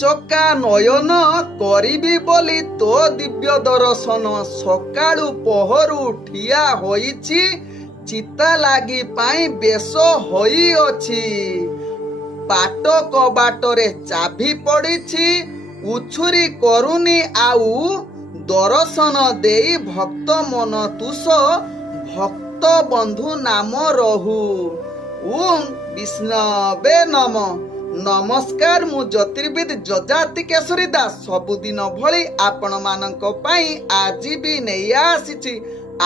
ଚକା ନୟନ କରିବି ବୋଲି ତୋ ଦିବ୍ୟ ଦର୍ଶନ। ସକାଳୁ ପହରୁ ଠିଆ ହୋଇଛି, ଚିତା ଲାଗି ପାଇଁ ବେଶ ହୋଇଅଛି। ବାଟ କବାଟରେ ଚାବି ପଡ଼ିଛି, ଉଛୁରି କରୁନି ଆଉ ଦର୍ଶନ ଦେଇ ଭକ୍ତ ମନ ତୁଷ ଭକ୍ତ ବନ୍ଧୁ ନାମ ରହୁ। ଓಂ ବିଷ୍ଣବେ ନମ। ନମସ୍କାର, ମୁଁ ଜ୍ୟୋତିର୍ବିଦ ଯଜାତି କେଶରୀ ଦାସ ସବୁଦିନ ଭଳି ଆପଣମାନଙ୍କ ପାଇଁ ଆଜି ବି ନେଇ ଆସିଛି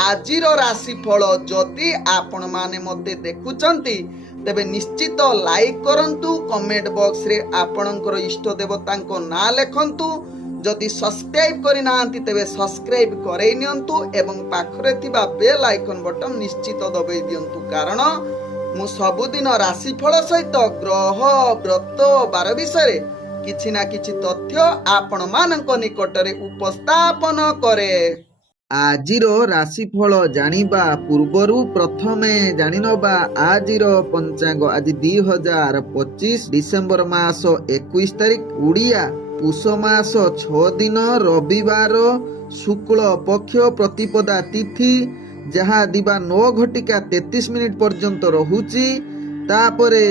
ଆଜିର ରାଶିଫଳ। ଯଦି ଆପଣମାନେ ମୋତେ ଦେଖୁଛନ୍ତି ତେବେ ନିଶ୍ଚିତ ଲାଇକ୍ କରନ୍ତୁ, କମେଣ୍ଟ ବକ୍ସରେ ଆପଣଙ୍କର ଇଷ୍ଟ ଦେବତାଙ୍କ ନାଁ ଲେଖନ୍ତୁ। ଯଦି ସବସ୍କ୍ରାଇବ୍ କରିନାହାନ୍ତି ତେବେ ସବସ୍କ୍ରାଇବ୍ କରେଇ ନିଅନ୍ତୁ ଏବଂ ପାଖରେ ଥିବା ବେଲ୍ ଆଇକନ୍ ବଟନ୍ ନିଶ୍ଚିତ ଦବାଇ ଦିଅନ୍ତୁ, କାରଣ ମୁଁ ସବୁଦିନ ରାଶିଫଳ ସହିତ ଗ୍ରହ ବ୍ରତ ବାର ବିଷୟରେ କିଛି ନା କିଛି ତଥ୍ୟ ଆପଣମାନଙ୍କ ନିକଟରେ ଉପସ୍ଥାପନ କରେ। ଆଜିର ରାଶିଫଳ ଜାଣିବା ପୂର୍ବରୁ ପ୍ରଥମେ ଜାଣିନେବା ଆଜିର ପଞ୍ଚାଙ୍ଗ। ଆଜି 2025 ଡିସେମ୍ବର ମାସ 21 ତାରିଖ, ଓଡ଼ିଆ ପୁଷ ମାସ 6 ଦିନ, ରବିବାର, ଶୁକ୍ଳ ପକ୍ଷ, ପ୍ରତିପଦା ତିଥି, ଯାହା ଦିବା 9:33 ପର୍ଯ୍ୟନ୍ତ ରହୁଛି। ତାପରେ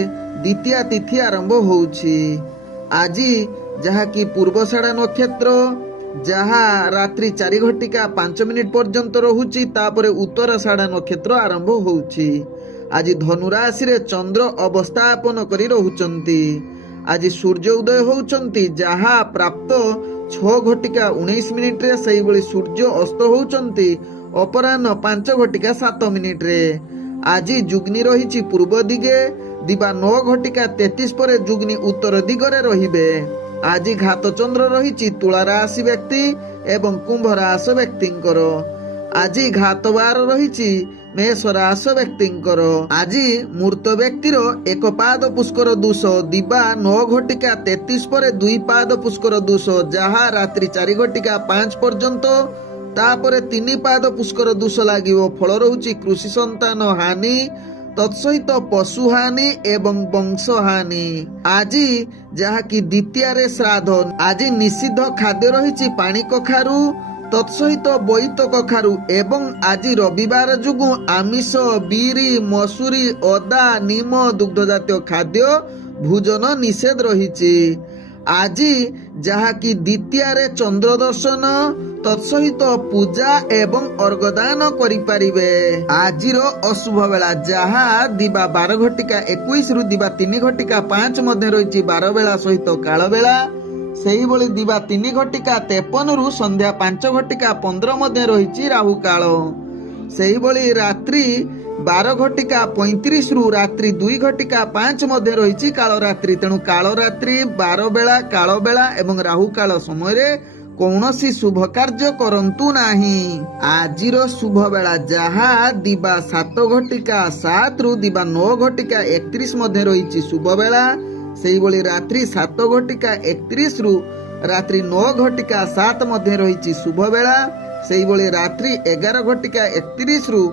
ଦ୍ୱିତୀୟା ତିଥି ଆରମ୍ଭ ହେଉଛି। ଆଜି ଯାହାକି ପୂର୍ବଷାଢ଼ା ନକ୍ଷତ୍ର, ଯାହା ରାତ୍ରି 4:05 ପର୍ଯ୍ୟନ୍ତ ରହୁଛି। ତାପରେ ଉତ୍ତରାଷାଢ଼ା ନକ୍ଷତ୍ର ଆରମ୍ଭ ହେଉଛି। ଆଜି ଧନୁ ରାଶିରେ ଚନ୍ଦ୍ର ଅବସ୍ଥାପନ କରି ରହୁଛନ୍ତି। ଆଜି ସୂର୍ଯ୍ୟ ଉଦୟ ହେଉଛନ୍ତି, ଯାହା ପ୍ରାପ୍ତ 6:19 ସେହିଭଳି ସୂର୍ଯ୍ୟ ଅସ୍ତ ହେଉଛନ୍ତି ଅପରାହ୍ନ 5:07। ଆଜି ଯୁଗ୍ନି ରହିଛି ପୂର୍ବ ଦିଗେ, ଦିବା 9:33 ପରେ ଯୁଗ୍ନି ଉତ୍ତର ଦିଗରେ ରହିବେ। ଆଜି ଘାତ ଚନ୍ଦ୍ର ରହିଛି ତୁଳା ରାଶି ବ୍ୟକ୍ତି ଏବଂ କୁମ୍ଭ ରାଶି ବ୍ୟକ୍ତିଙ୍କର। ଆଜି ଘାତ ବାର ରହିଛି ମେଷ ରାଶି ବ୍ୟକ୍ତିଙ୍କର। ଆଜି ମୃତ ବ୍ୟକ୍ତିର 1 ପାଦ ପୁଷ୍କର ଦୋଷ, ଦିବା 9:33 ପରେ 2 ପାଦ ପୁଷ୍କର ଦୋଷ, ଯାହା ରାତ୍ରି 4:05 ପର୍ଯ୍ୟନ୍ତ। ତାପରେ 3 ପାଦ ପୁଷ୍କର ଦୋଷ ଲାଗିବ। ଫଳ ରହୁଛି କୃଷି ସନ୍ତାନ ହାନି, ତତ୍ସହିତ ପଶୁ ହାନି ଏବଂ ବଂଶ ହାନି। ଆଜି ଯାହାକି ଦ୍ୱିତୀୟାରେ ଶ୍ରାଦ୍ଧ। ଆଜି ନିଷିଦ୍ଧ ଖାଦ୍ୟ ରହିଛି ପାଣି କଖାରୁ, ତତ୍ସହିତ ବୋଇତ କଖାରୁ ଏବଂ ଆଜି ରବିବାର ଯୋଗୁଁ ଆମିଷ, ବିରି, ମସୁରୀ, ଅଦା, ନିମ, ଦୁଗ୍ଧ ଜାତୀୟ ଖାଦ୍ୟ ଭୋଜନ ନିଷେଧ ରହିଛି। ଆଜି ଯାହାକି ଦ୍ୱିତୀୟାରେ ଚନ୍ଦ୍ର ଦର୍ଶନ, ତତ୍ସହିତ ପୂଜା ଏବଂ ଅର୍ଘଦାନ କରିପାରିବେ। ଆଜିର ଅଶୁଭ ବେଳା ଯାହା ଦିବା 12:21 ରୁ ଦିବା 3:05 ମଧ୍ୟ ରହିଛି ବାର ବେଳା ସହିତ କାଳ ବେଳା। ସେହିଭଳି ଦିବା 3:53 ରୁ ସନ୍ଧ୍ୟା 5:15 ମଧ୍ୟ ରହିଛି ରାହୁ କାଳ। ସେହିଭଳି ରାତ୍ରି 12:35 ରୁ ରାତ୍ରି 2:05 ମଧ୍ୟ ରହିଛି କାଳ ରାତ୍ରି। ତେଣୁ କାଳ ରାତ୍ରି, ବାର ବେଳା, କାଳ ବେଳା ଏବଂ ରାହୁ କାଳ ସମୟରେ କୌଣସି ଶୁଭ କାର୍ଯ୍ୟ କରନ୍ତୁ ନାହିଁ। ଆଜିର ଶୁଭ ବେଳା ଯାହା ଦିବା 7:07 ରୁ ଦିବା 9:31 ମଧ୍ୟ ରହିଛି ଶୁଭ ବେଳା। ସେହିଭଳି ରାତ୍ରି 7:31 ରୁ ରାତ୍ରି 9:07 ମଧ୍ୟ ରହିଛି ଶୁଭ ବେଳା। ସେହିଭଳି ରାତ୍ରି 11:31 ରୁ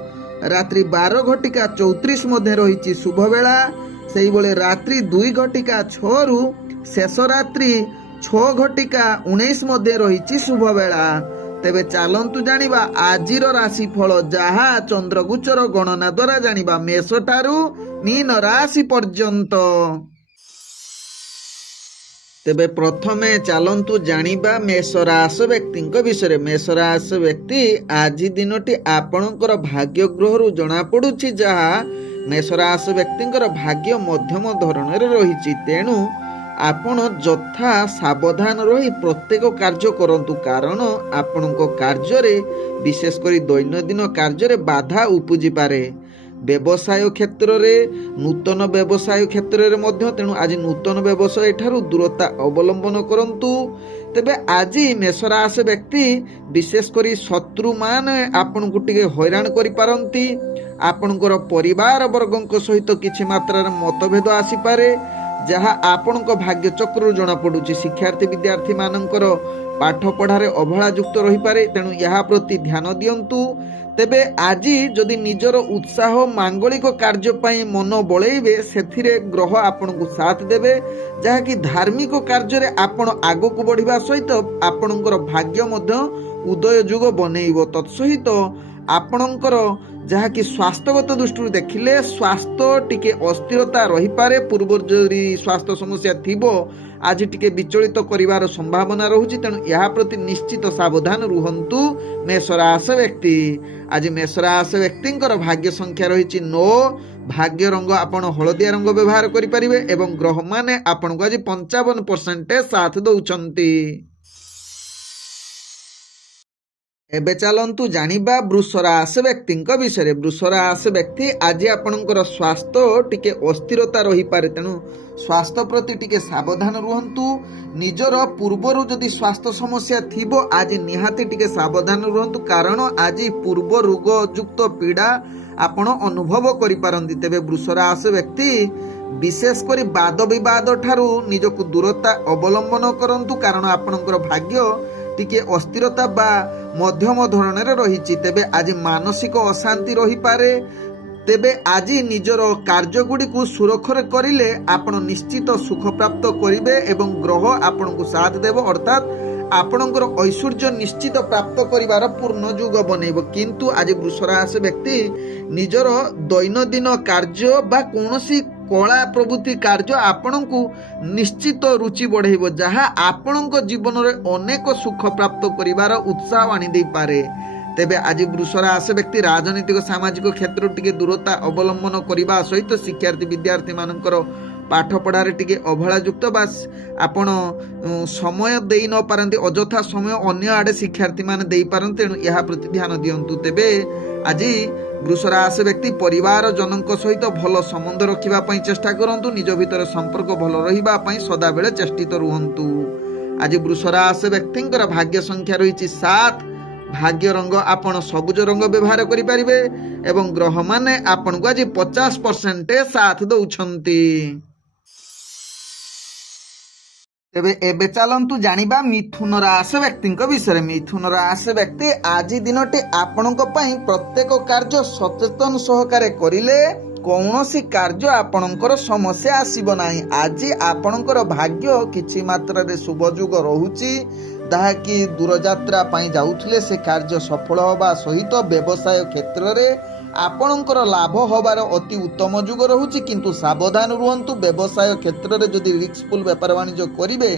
ରାତ୍ରି 12:34 ମଧ୍ୟ ରହିଛି ଶୁଭ ବେଳା। ସେହିଭଳି ରାତ୍ରି 2:06 ରୁ ଶେଷ ରାତ୍ରି 6:19 ମଧ୍ୟ ରହିଛି ଶୁଭ ବେଳା। ତେବେ ଚାଲନ୍ତୁ ଜାଣିବା ଆଜିର ରାଶିଫଳ, ଯାହା ଚନ୍ଦ୍ରଗୋଚର ଗଣନା ଦ୍ୱାରା ଜାଣିବା ମେଷ ଠାରୁ ମୀନ ରାଶି ପର୍ଯ୍ୟନ୍ତ। ତେବେ ପ୍ରଥମେ ଚାଲନ୍ତୁ ଜାଣିବା ମେଷ ରାଶି ବ୍ୟକ୍ତିଙ୍କ ବିଷୟରେ। ମେଷ ରାଶି ବ୍ୟକ୍ତି, ଆଜି ଦିନଟି ଆପଣଙ୍କର ଭାଗ୍ୟ ଗ୍ରହରୁ ଜଣାପଡ଼ୁଛି, ଯାହା ମେଷ ରାଶି ବ୍ୟକ୍ତିଙ୍କର ଭାଗ୍ୟ ମଧ୍ୟମ ଧରଣରେ ରହିଛି। ତେଣୁ ଆପଣ ଯଥା ସାବଧାନ ରହି ପ୍ରତ୍ୟେକ କାର୍ଯ୍ୟ କରନ୍ତୁ, କାରଣ ଆପଣଙ୍କ କାର୍ଯ୍ୟରେ, ବିଶେଷ କରି ଦୈନନ୍ଦିନ କାର୍ଯ୍ୟରେ ବାଧା ଉପୁଜିପାରେ। ବ୍ୟବସାୟ କ୍ଷେତ୍ରରେ, ନୂତନ ବ୍ୟବସାୟ କ୍ଷେତ୍ରରେ ମଧ୍ୟ। ତେଣୁ ଆଜି ନୂତନ ବ୍ୟବସାୟ ଠାରୁ ଦୂରତା ଅବଲମ୍ବନ କରନ୍ତୁ। ତେବେ ଆଜି ମେଷ ରାଶି ବ୍ୟକ୍ତି, ବିଶେଷ କରି ଶତ୍ରୁମାନେ ଆପଣଙ୍କୁ ଟିକେ ହଇରାଣ କରିପାରନ୍ତି। ଆପଣଙ୍କର ପରିବାର ବର୍ଗଙ୍କ ସହିତ କିଛି ମାତ୍ରାରେ ମତଭେଦ ଆସିପାରେ, ଯାହା ଆପଣଙ୍କ ଭାଗ୍ୟ ଚକ୍ରରୁ ଜଣାପଡ଼ୁଛି। ଶିକ୍ଷାର୍ଥୀ ବିଦ୍ୟାର୍ଥୀ ମାନଙ୍କର ପାଠ ପଢ଼ାରେ ଅବହେଳା ଯୁକ୍ତ ରହିପାରେ, ତେଣୁ ଏହା ପ୍ରତି ଧ୍ୟାନ ଦିଅନ୍ତୁ। ତେବେ ଆଜି ଯଦି ନିଜର ଉତ୍ସାହ ମାଙ୍ଗଳିକ କାର୍ଯ୍ୟ ପାଇଁ ମନ ବଳେଇବେ, ସେଥିରେ ଗ୍ରହ ଆପଣଙ୍କୁ ସାଥ ଦେବେ, ଯାହାକି ଧାର୍ମିକ କାର୍ଯ୍ୟରେ ଆପଣ ଆଗକୁ ବଢ଼ିବା ସହିତ ଆପଣଙ୍କର ଭାଗ୍ୟ ମଧ୍ୟ ଉଦୟ ଯୁଗ ବନେଇବ। ତତ୍ସହିତ ଆପଣଙ୍କର ଯାହାକି ସ୍ୱାସ୍ଥ୍ୟଗତ ଦୃଷ୍ଟିରୁ ଦେଖିଲେ ସ୍ୱାସ୍ଥ୍ୟ ଟିକେ ଅସ୍ଥିରତା ରହିପାରେ। ପୂର୍ବରୁ ଯଦି ସ୍ୱାସ୍ଥ୍ୟ ସମସ୍ୟା ଥିବ, ଆଜି ଟିକେ ବିଚଳିତ କରିବାର ସମ୍ଭାବନା ରହୁଛି, ତେଣୁ ଏହା ପ୍ରତି ନିଶ୍ଚିତ ସାବଧାନ ରୁହନ୍ତୁ ମେଷ ରାଶି ବ୍ୟକ୍ତି। ଆଜି ମେଷ ରାଶି ବ୍ୟକ୍ତିଙ୍କର ଭାଗ୍ୟ ସଂଖ୍ୟା ରହିଛି 9। ଭାଗ୍ୟ ରଙ୍ଗ ଆପଣ ହଳଦିଆ ରଙ୍ଗ ବ୍ୟବହାର କରିପାରିବେ ଏବଂ ଗ୍ରହମାନେ ଆପଣଙ୍କୁ ଆଜି 55% ସାଥ ଦେଉଛନ୍ତି। ଏବେ ଚାଲନ୍ତୁ ଜାଣିବା ବୃଷ ରାଶି ବ୍ୟକ୍ତିଙ୍କ ବିଷୟରେ। ବୃଷ ରାଶି ବ୍ୟକ୍ତି ଆଜି ଆପଣଙ୍କର ସ୍ୱାସ୍ଥ୍ୟ ଟିକେ ଅସ୍ଥିରତା ରହିପାରେ, ତେଣୁ ସ୍ୱାସ୍ଥ୍ୟ ପ୍ରତି ଟିକେ ସାବଧାନ ରୁହନ୍ତୁ। ନିଜର ପୂର୍ବରୁ ଯଦି ସ୍ୱାସ୍ଥ୍ୟ ସମସ୍ୟା ଥିବ, ଆଜି ନିହାତି ଟିକେ ସାବଧାନ ରୁହନ୍ତୁ, କାରଣ ଆଜି ପୂର୍ବ ରୋଗ ଯୁକ୍ତ ପୀଡ଼ା ଆପଣ ଅନୁଭବ କରିପାରନ୍ତି। ତେବେ ବୃଷ ରାଶି ବ୍ୟକ୍ତି ବିଶେଷ କରି ବାଦ ବିବାଦ ଠାରୁ ନିଜକୁ ଦୂରତା ଅବଲମ୍ବନ କରନ୍ତୁ, କାରଣ ଆପଣଙ୍କର ଭାଗ୍ୟ ଟିକେ ଅସ୍ଥିରତା ବା ମଧ୍ୟମ ଧରଣରେ ରହିଛି। ତେବେ ଆଜି ମାନସିକ ଅଶାନ୍ତି ରହିପାରେ। ତେବେ ଆଜି ନିଜର କାର୍ଯ୍ୟଗୁଡ଼ିକୁ ସୁରକ୍ଷରେ କରିଲେ ଆପଣ ନିଶ୍ଚିତ ସୁଖ ପ୍ରାପ୍ତ କରିବେ ଏବଂ ଗ୍ରହ ଆପଣଙ୍କୁ ସାଥ ଦେବ, ଅର୍ଥାତ୍ ଆପଣଙ୍କର ଐଶ୍ୱର୍ଯ୍ୟ ନିଶ୍ଚିତ ପ୍ରାପ୍ତ କରିବାର ପୂର୍ଣ୍ଣ ଯୁଗ ବନେଇବ। କିନ୍ତୁ ଆଜି ବୃଷ ରାଶି ବ୍ୟକ୍ତି ନିଜର ଦୈନନ୍ଦିନ କାର୍ଯ୍ୟ ବା କୌଣସି କଳା ପ୍ରଭୃତି କାର୍ଯ୍ୟ ଆପଣଙ୍କୁ ନିଶ୍ଚିତ ରୁଚି ବଢ଼େଇବ, ଯାହା ଆପଣଙ୍କ ଜୀବନରେ ଅନେକ ସୁଖ ପ୍ରାପ୍ତ କରିବାର ଉତ୍ସାହ ଆଣିଦେଇପାରେ। ତେବେ ଆଜି ବୃଷ ରାଶି ବ୍ୟକ୍ତି ରାଜନୈତିକ ସାମାଜିକ କ୍ଷେତ୍ରରେ ଟିକେ ଦୂରତା ଅବଲମ୍ବନ କରିବା ସହିତ ଶିକ୍ଷାର୍ଥୀ ବିଦ୍ୟାର୍ଥୀମାନଙ୍କର ପାଠ ପଢ଼ାରେ ଟିକେ ଅବହେଳା ଯୁକ୍ତ ବା ଆପଣ ସମୟ ଦେଇ ନ ପାରନ୍ତି, ଅଯଥା ସମୟ ଅନ୍ୟ ଆଡ଼େ ଶିକ୍ଷାର୍ଥୀମାନେ ଦେଇପାରନ୍ତି, ତେଣୁ ଏହା ପ୍ରତି ଧ୍ୟାନ ଦିଅନ୍ତୁ। ତେବେ ଆଜି ବୃଷ ରାଶି ବ୍ୟକ୍ତି ପରିବାର ଜନଙ୍କ ସହିତ ଭଲ ସମ୍ବନ୍ଧ ରଖିବା ପାଇଁ ଚେଷ୍ଟା କରନ୍ତୁ। ନିଜ ଭିତରେ ସମ୍ପର୍କ ଭଲ ରହିବା ପାଇଁ ସଦାବେଳେ ଚେଷ୍ଟିତ ରୁହନ୍ତୁ। ଆଜି ବୃଷ ରାଶି ବ୍ୟକ୍ତିଙ୍କର ଭାଗ୍ୟ ସଂଖ୍ୟା ରହିଛି 7। ଭାଗ୍ୟ ରଙ୍ଗ ଆପଣ ସବୁଜ ରଙ୍ଗ ବ୍ୟବହାର କରିପାରିବେ ଏବଂ ଗ୍ରହମାନେ ଆପଣଙ୍କୁ ଆଜି 50% ସାଥ ଦେଉଛନ୍ତି। ତେବେ ଏବେ ଚାଲନ୍ତୁ ଜାଣିବା ମିଥୁନ ରାଶି ବ୍ୟକ୍ତିଙ୍କ ବିଷୟରେ। ମିଥୁନ ରାଶି ବ୍ୟକ୍ତି ଆଜି ଦିନଟି ଆପଣଙ୍କ ପାଇଁ ପ୍ରତ୍ୟେକ କାର୍ଯ୍ୟ ସଚେତନ ସହକାରେ କରିଲେ କୌଣସି କାର୍ଯ୍ୟ ଆପଣଙ୍କର ସମସ୍ୟା ଆସିବ ନାହିଁ। ଆଜି ଆପଣଙ୍କର ଭାଗ୍ୟ କିଛି ମାତ୍ରାରେ ଶୁଭ ଯୁଗ ରହୁଛି, ଯାହାକି ଦୂରଯାତ୍ରା ପାଇଁ ଯାଉଥିଲେ ସେ କାର୍ଯ୍ୟ ସଫଳ ହେବା ସହିତ ବ୍ୟବସାୟ କ୍ଷେତ୍ରରେ ଆପଣଙ୍କର ଲାଭ ହେବାର ଅତି ଉତ୍ତମ ଯୁଗ ରହୁଛି। କିନ୍ତୁ ସାବଧାନ ରୁହନ୍ତୁ, ବ୍ୟବସାୟ କ୍ଷେତ୍ରରେ ଯଦି ରିସ୍କଫୁଲ ବେପାର ବାଣିଜ୍ୟ କରିବେ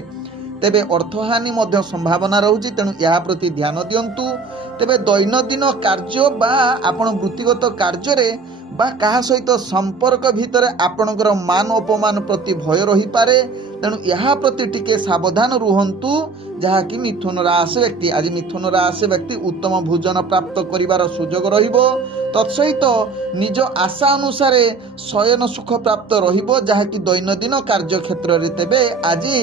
ତେବେ ଅର୍ଥହାନି ମଧ୍ୟ ସମ୍ଭାବନା ରହୁଛି, ତେଣୁ ଏହା ପ୍ରତି ଧ୍ୟାନ ଦିଅନ୍ତୁ। ତେବେ ଦୈନନ୍ଦିନ କାର୍ଯ୍ୟ ବା ଆପଣ ବୃତ୍ତିଗତ କାର୍ଯ୍ୟରେ ବା କାହା ସହିତ ସମ୍ପର୍କ ଭିତରେ ଆପଣଙ୍କର ମାନ ଅପମାନ ପ୍ରତି ଭୟ ରହିପାରେ, ତେଣୁ ଏହା ପ୍ରତି ଟିକେ ସାବଧାନ ରୁହନ୍ତୁ, ଯାହାକି ମିଥୁନ ରାଶି ବ୍ୟକ୍ତି। ଆଜି ମିଥୁନ ରାଶି ବ୍ୟକ୍ତି ଉତ୍ତମ ଭୋଜନ ପ୍ରାପ୍ତ କରିବାର ସୁଯୋଗ ରହିବ। ତତ୍ସହିତ ନିଜ ଆଶା ଅନୁସାରେ ଶୟନ ସୁଖ ପ୍ରାପ୍ତ ରହିବ, ଯାହାକି ଦୈନନ୍ଦିନ କାର୍ଯ୍ୟକ୍ଷେତ୍ରରେ। ତେବେ ଆଜି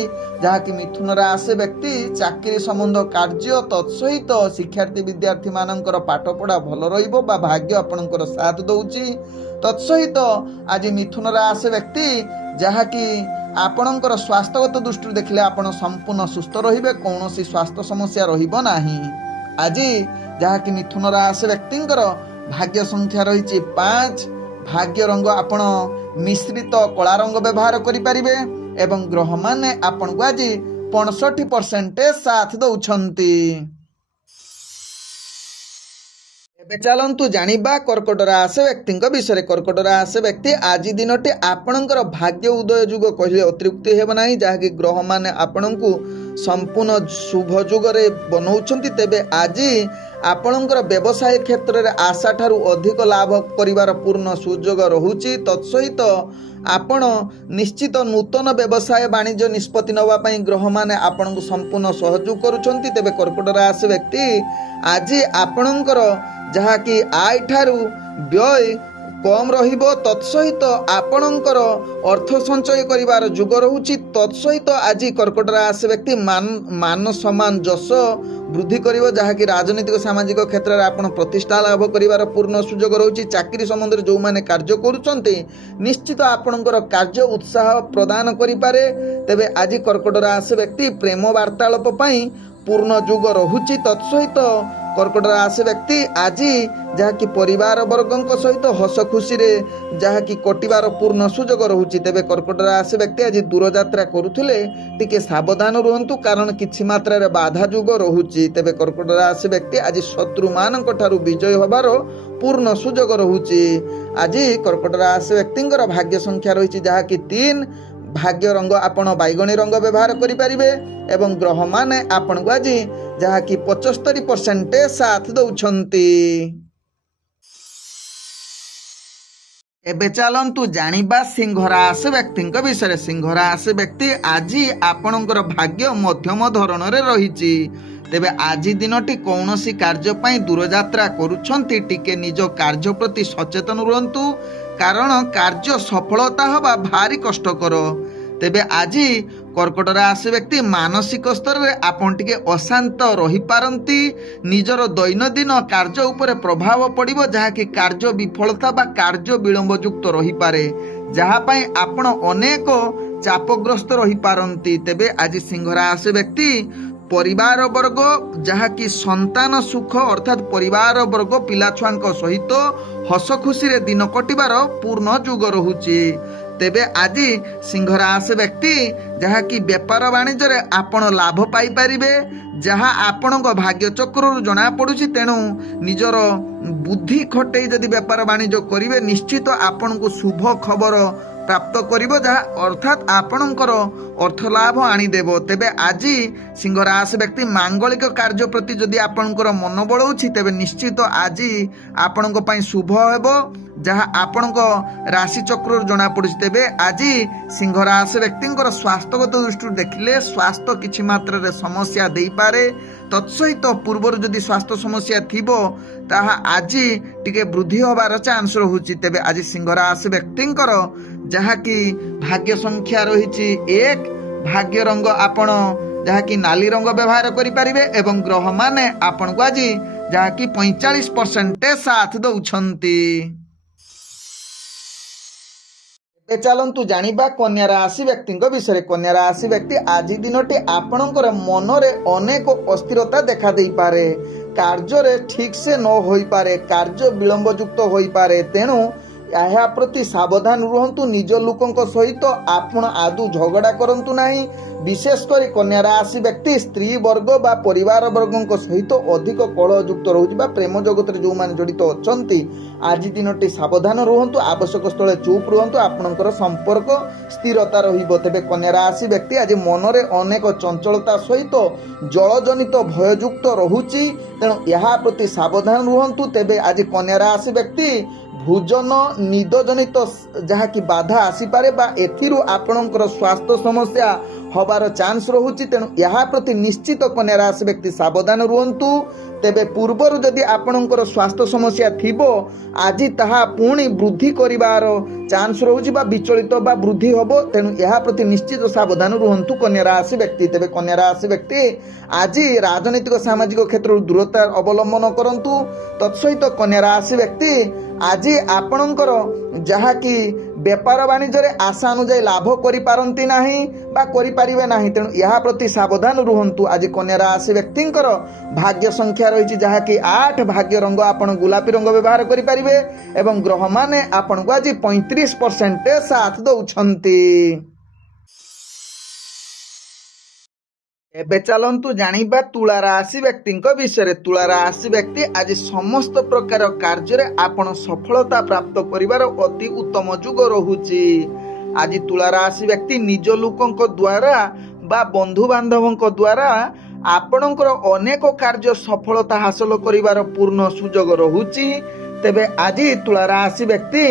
ଯାହାକି ମିଥୁନ ରାଶି ବ୍ୟକ୍ତି ଚାକିରି ସମ୍ବନ୍ଧ କାର୍ଯ୍ୟ ତତ୍ସହିତ ଶିକ୍ଷାର୍ଥୀ ବିଦ୍ୟାର୍ଥୀ ମାନଙ୍କର ପାଠପଢ଼ା ଭଲ ରହିବ ବା ଭାଗ୍ୟ ଆପଣଙ୍କର ସାଥ ଦେଉଛି। ତତ୍ସହିତ ଆଜି ମିଥୁନ ରାଶି ବ୍ୟକ୍ତି ଯାହାକି ଆପଣଙ୍କର ସ୍ୱାସ୍ଥ୍ୟଗତ ଦୃଷ୍ଟିରୁ ଦେଖିଲେ ଆପଣ ସମ୍ପୂର୍ଣ୍ଣ ସୁସ୍ଥ ରହିବେ, କୌଣସି ସ୍ୱାସ୍ଥ୍ୟ ସମସ୍ୟା ରହିବ ନାହିଁ। ଆଜି ଯାହାକି ମିଥୁନ ରାଶି ବ୍ୟକ୍ତିଙ୍କର ଭାଗ୍ୟ ସଂଖ୍ୟା ରହିଛି 5। ଭାଗ୍ୟ ରଙ୍ଗ ଆପଣ ମିଶ୍ରିତ କଳା ରଙ୍ଗ ବ୍ୟବହାର କରିପାରିବେ ଏବଂ ଗ୍ରହମାନେ ଆପଣଙ୍କୁ ଆଜି 65% ସାଥ ଦେଉଛନ୍ତି। ଏବେ ଚାଲନ୍ତୁ ଜାଣିବା କର୍କଟ ରାଶି ବ୍ୟକ୍ତିଙ୍କ ବିଷୟରେ। କର୍କଟ ରାଶି ବ୍ୟକ୍ତି ଆଜି ଦିନଟି ଆପଣଙ୍କର ଭାଗ୍ୟ ଉଦୟ ଯୁଗ କହିଲେ ଅତ୍ୟୁକ୍ତି ହେବ ନାହିଁ, ଯାହାକି ଗ୍ରହମାନେ ଆପଣଙ୍କୁ ସମ୍ପୂର୍ଣ୍ଣ ଶୁଭ ଯୁଗରେ ବନଉଛନ୍ତି। ତେବେ ଆଜି ଆପଣଙ୍କର ବ୍ୟବସାୟ କ୍ଷେତ୍ରରେ ଆଶା ଠାରୁ ଅଧିକ ଲାଭ କରିବାର ପୂର୍ଣ୍ଣ ସୁଯୋଗ ରହୁଛି। ତତ୍ସହିତ ଆପଣ ନିଶ୍ଚିତ ନୂତନ ବ୍ୟବସାୟ ବାଣିଜ୍ୟ ନିଷ୍ପତ୍ତି ନେବା ପାଇଁ ଗ୍ରହମାନେ ଆପଣଙ୍କୁ ସମ୍ପୂର୍ଣ୍ଣ ସହଯୋଗ କରୁଛନ୍ତି। ତେବେ କର୍କଟ ରାଶି ବ୍ୟକ୍ତି ଆଜି ଆପଣଙ୍କର ଯାହାକି ଆୟ ଠାରୁ ବ୍ୟୟ କମ୍ ରହିବ, ତତ୍ସହିତ ଆପଣଙ୍କର ଅର୍ଥ ସଞ୍ଚୟ କରିବାର ଯୁଗ ରହୁଛି। ତତ୍ସହିତ ଆଜି କର୍କଟ ରାଶି ବ୍ୟକ୍ତି ମାନ ସମ୍ମାନ ଯଶ ବୃଦ୍ଧି କରିବ, ଯାହାକି ରାଜନୈତିକ ସାମାଜିକ କ୍ଷେତ୍ରରେ ଆପଣ ପ୍ରତିଷ୍ଠା ଲାଭ କରିବାର ପୂର୍ଣ୍ଣ ସୁଯୋଗ ରହୁଛି। ଚାକିରି ସମ୍ବନ୍ଧରେ ଯେଉଁମାନେ କାର୍ଯ୍ୟ କରୁଛନ୍ତି ନିଶ୍ଚିତ ଆପଣଙ୍କର କାର୍ଯ୍ୟ ଉତ୍ସାହ ପ୍ରଦାନ କରିପାରେ। ତେବେ ଆଜି କର୍କଟ ରାଶି ବ୍ୟକ୍ତି ପ୍ରେମ ବାର୍ତ୍ତାଳାପ ପାଇଁ ପୂର୍ଣ୍ଣ ଯୁଗ ରହୁଛି। ତତ୍ସହିତ କର୍କଟ ରାଶି ବ୍ୟକ୍ତି ଆଜି ଯାହାକି ପରିବାର ବର୍ଗଙ୍କ ସହିତ ହସ ଖୁସିରେ ଯାହାକି କଟିବାର ପୂର୍ଣ୍ଣ ସୁଯୋଗ ରହୁଛି। ତେବେ କର୍କଟ ରାଶି ବ୍ୟକ୍ତି ଆଜି ଦୂରଯାତ୍ରା କରୁଥିଲେ ଟିକେ ସାବଧାନ ରୁହନ୍ତୁ, କାରଣ କିଛି ମାତ୍ରାରେ ବାଧା ଯୁଗ ରହୁଛି। ତେବେ କର୍କଟ ରାଶି ବ୍ୟକ୍ତି ଆଜି ଶତ୍ରୁମାନଙ୍କ ଠାରୁ ବିଜୟ ହେବାର ପୂର୍ଣ୍ଣ ସୁଯୋଗ ରହୁଛି। ଆଜି କର୍କଟ ରାଶି ବ୍ୟକ୍ତିଙ୍କର ଭାଗ୍ୟ ସଂଖ୍ୟା ରହିଛି ଯାହାକି 3। ଭାଗ୍ୟ ରଙ୍ଗ ଆପଣ ବାଇଗଣୀ ରଙ୍ଗ ବ୍ୟବହାର କରିପାରିବେ ଏବଂ ଗ୍ରହମାନେ ଆପଣଙ୍କୁ ଆଜି ଯାହାକି 75% ସାଥ ଦେଉଛନ୍ତି। ଏବେ ଚାଲନ୍ତୁ ଜାଣିବା ସିଂହ ରାଶି ବ୍ୟକ୍ତିଙ୍କ ବିଷୟରେ। ସିଂହ ରାଶି ବ୍ୟକ୍ତି ଆଜି ଆପଣଙ୍କର ଭାଗ୍ୟ ମଧ୍ୟମ ଧରଣରେ ରହିଛି। ତେବେ ଆଜି ଦିନଟି କୌଣସି କାର୍ଯ୍ୟ ପାଇଁ ଦୂରଯାତ୍ରା କରୁଛନ୍ତି, ଟିକେ ନିଜ କାର୍ଯ୍ୟ ପ୍ରତି ସଚେତନ ରୁହନ୍ତୁ, କାରଣ କାର୍ଯ୍ୟ ସଫଳତା ହେବା ଭାରି କଷ୍ଟକର। ତେବେ ଆଜି କର୍କଟ ରାଶି ବ୍ୟକ୍ତି ମାନସିକ ସ୍ତରରେ ଆପଣ ଟିକେ ଅଶାନ୍ତ ରହିପାରନ୍ତି। ନିଜର ଦୈନନ୍ଦିନ କାର୍ଯ୍ୟ ଉପରେ ପ୍ରଭାବ ପଡ଼ିବ, ଯାହାକି କାର୍ଯ୍ୟ ବିଫଳତା ବା କାର୍ଯ୍ୟ ବିଳମ୍ବ ଯୁକ୍ତ ରହିପାରେ, ଯାହା ପାଇଁ ଆପଣ ଅନେକ ଚାପଗ୍ରସ୍ତ ରହିପାରନ୍ତି। ତେବେ ଆଜି ସିଂହ ରାଶି ବ୍ୟକ୍ତି ପରିବାର ବର୍ଗ ଯାହାକି ସନ୍ତାନ ସୁଖ ଅର୍ଥାତ୍ ପରିବାର ବର୍ଗ ପିଲାଛୁଆଙ୍କ ସହିତ ହସ ଖୁସିରେ ଦିନ କଟିବାର ପୂର୍ଣ୍ଣ ଯୁଗ ରହୁଛି। ତେବେ ଆଜି ସିଂହ ରାଶି ବ୍ୟକ୍ତି ଯାହାକି ବେପାର ବାଣିଜ୍ୟରେ ଆପଣ ଲାଭ ପାଇପାରିବେ, ଯାହା ଆପଣଙ୍କ ଭାଗ୍ୟ ଚକ୍ରରୁ ଜଣାପଡ଼ୁଛି। ତେଣୁ ନିଜର ବୁଦ୍ଧି ଖଟେଇ ଯଦି ବେପାର ବାଣିଜ୍ୟ କରିବେ, ନିଶ୍ଚିତ ଆପଣଙ୍କୁ ଶୁଭ ଖବର ପ୍ରାପ୍ତ କରିବ, ଯାହା ଅର୍ଥାତ୍ ଆପଣଙ୍କର ଅର୍ଥ ଲାଭ ଆଣିଦେବ। ତେବେ ଆଜି ସିଂହ ରାଶି ବ୍ୟକ୍ତି ମାଙ୍ଗଳିକ କାର୍ଯ୍ୟ ପ୍ରତି ଯଦି ଆପଣଙ୍କର ମନ ବଳଉଛି, ତେବେ ନିଶ୍ଚିତ ଆଜି ଆପଣଙ୍କ ପାଇଁ ଶୁଭ ହେବ, ଯାହା ଆପଣଙ୍କ ରାଶି ଚକ୍ରରୁ ଜଣାପଡ଼ୁଛି। ତେବେ ଆଜି ସିଂହ ରାଶି ବ୍ୟକ୍ତିଙ୍କର ସ୍ୱାସ୍ଥ୍ୟଗତ ଦୃଷ୍ଟିରୁ ଦେଖିଲେ ସ୍ୱାସ୍ଥ୍ୟ କିଛି ମାତ୍ରାରେ ସମସ୍ୟା ଦେଇପାରେ। ତତ୍ସହିତ ପୂର୍ବରୁ ଯଦି ସ୍ୱାସ୍ଥ୍ୟ ସମସ୍ୟା ଥିବ, ତାହା ଆଜି ଟିକେ ବୃଦ୍ଧି ହେବାର ଚାନ୍ସ ରହୁଛି। ତେବେ ଆଜି ସିଂହ ରାଶି ବ୍ୟକ୍ତିଙ୍କର ଯାହାକି ଭାଗ୍ୟ ସଂଖ୍ୟା ରହିଛି 1। ଭାଗ୍ୟ ରଙ୍ଗ ଆପଣ ଯାହାକି ନାଲି ରଙ୍ଗ ବ୍ୟବହାର କରିପାରିବେ ଏବଂ ଗ୍ରହମାନେ ଆପଣଙ୍କୁ ଆଜି ଯାହାକି 45% ସାଥ ଦେଉଛନ୍ତି। ଏବେ ଚାଲନ୍ତୁ ଜାଣିବା କନ୍ୟା ରାଶି ବ୍ୟକ୍ତିଙ୍କ ବିଷୟରେ। କନ୍ୟା ରାଶି ବ୍ୟକ୍ତି ଆଜି ଦିନଟି ଆପଣଙ୍କର ମନରେ ଅନେକ ଅସ୍ଥିରତା ଦେଖା ଦେଇପାରେ, କାର୍ଯ୍ୟରେ ଠିକ୍ସେ ନ ହୋଇପାରେ, କାର୍ଯ୍ୟ ବିଳମ୍ବ ଯୁକ୍ତ ହୋଇପାରେ। ତେଣୁ ଏହା ପ୍ରତି ସାବଧାନ ରୁହନ୍ତୁ। ନିଜ ଲୋକଙ୍କ ସହିତ ଆପଣ ଆଦୌ ଝଗଡ଼ା କରନ୍ତୁ ନାହିଁ। ବିଶେଷ କରି କନ୍ୟା ରାଶି ବ୍ୟକ୍ତି ସ୍ତ୍ରୀ ବର୍ଗ ବା ପରିବାର ବର୍ଗଙ୍କ ସହିତ ଅଧିକ କଳହ ଯୁକ୍ତ ରହୁଛି ବା ପ୍ରେମ ଜଗତରେ ଯେଉଁମାନେ ଜଡ଼ିତ ଅଛନ୍ତି, ଆଜି ଦିନଟି ସାବଧାନ ରୁହନ୍ତୁ। ଆବଶ୍ୟକ ସ୍ଥଳେ ଚୁପ୍ ରୁହନ୍ତୁ, ଆପଣଙ୍କର ସମ୍ପର୍କ ସ୍ଥିରତା ରହିବ। ତେବେ କନ୍ୟା ରାଶି ବ୍ୟକ୍ତି ଆଜି ମନରେ ଅନେକ ଚଞ୍ଚଳତା ସହିତ ଜଳଜନିତ ଭୟଯୁକ୍ତ ରହୁଛି, ତେଣୁ ଏହା ପ୍ରତି ସାବଧାନ ରୁହନ୍ତୁ। ତେବେ ଆଜି କନ୍ୟା ରାଶି ବ୍ୟକ୍ତି ଭୋଜନ ନିଦ ଜନିତ ଯାହାକି ବାଧା ଆସିପାରେ ବା ଏଥିରୁ ଆପଣଙ୍କର ସ୍ୱାସ୍ଥ୍ୟ ସମସ୍ୟା ହେବାର ଚାନ୍ସ ରହୁଛି, ତେଣୁ ଏହା ପ୍ରତି ନିଶ୍ଚିତ କନ୍ୟା ରାଶି ବ୍ୟକ୍ତି ସାବଧାନ ରୁହନ୍ତୁ। ତେବେ ପୂର୍ବରୁ ଯଦି ଆପଣଙ୍କର ସ୍ୱାସ୍ଥ୍ୟ ସମସ୍ୟା ଥିବ, ଆଜି ତାହା ପୁଣି ବୃଦ୍ଧି କରିବାର ଚାନ୍ସ ରହୁଛି ବା ବିଚଳିତ ବା ବୃଦ୍ଧି ହେବ, ତେଣୁ ଏହା ପ୍ରତି ନିଶ୍ଚିତ ସାବଧାନ ରୁହନ୍ତୁ କନ୍ୟା ରାଶି ବ୍ୟକ୍ତି। ତେବେ କନ୍ୟା ରାଶି ବ୍ୟକ୍ତି ଆଜି ରାଜନୈତିକ ସାମାଜିକ କ୍ଷେତ୍ରରୁ ଦୂରତା ଅବଲମ୍ବନ କରନ୍ତୁ। ତତ୍ସହିତ କନ୍ୟା ରାଶି ବ୍ୟକ୍ତି ଆଜି ଆପଣଙ୍କର ଯାହାକି ବେପାର ବାଣିଜ୍ୟରେ ଆଶା ଅନୁଯାୟୀ ଲାଭ କରିପାରନ୍ତି ନାହିଁ ବା କରିପାରିବେ ନାହିଁ, ତେଣୁ ଏହା ପ୍ରତି ସାବଧାନ ରୁହନ୍ତୁ। ଆଜି କନ୍ୟା ରାଶି ବ୍ୟକ୍ତିଙ୍କର ଭାଗ୍ୟ ସଂଖ୍ୟା ରହିଛି ଯାହାକି 8। ଭାଗ୍ୟ ରଙ୍ଗ ଆପଣ ଗୋଲାପୀ ରଙ୍ଗ ବ୍ୟବହାର କରିପାରିବେ ଏବଂ ଗ୍ରହମାନେ ଆପଣଙ୍କୁ ଆଜି 35% ସାଥ ଦେଉଛନ୍ତି। ଏବେ ଚାଲନ୍ତୁ ଜାଣିବା ତୁଳା ରାଶି ବ୍ୟକ୍ତିଙ୍କ ବିଷୟରେ। ତୁଳା ରାଶି ବ୍ୟକ୍ତି ଆଜି ସମସ୍ତ ପ୍ରକାର କାର୍ଯ୍ୟରେ ଆପଣ ସଫଳତା ପ୍ରାପ୍ତ କରିବାର ଅତି ଉତ୍ତମ ଯୁଗ ରହୁଛି। ଆଜି ତୁଳା ରାଶି ବ୍ୟକ୍ତି ନିଜ ଲୋକଙ୍କ ଦ୍ୱାରା ବା ବନ୍ଧୁବାନ୍ଧବଙ୍କ ଦ୍ୱାରା ଆପଣଙ୍କର ଅନେକ କାର୍ଯ୍ୟ ସଫଳତା ହାସଲ କରିବାର ପୂର୍ଣ୍ଣ ସୁଯୋଗ ରହୁଛି। ତେବେ ଆଜି ତୁଳା ରାଶି ବ୍ୟକ୍ତି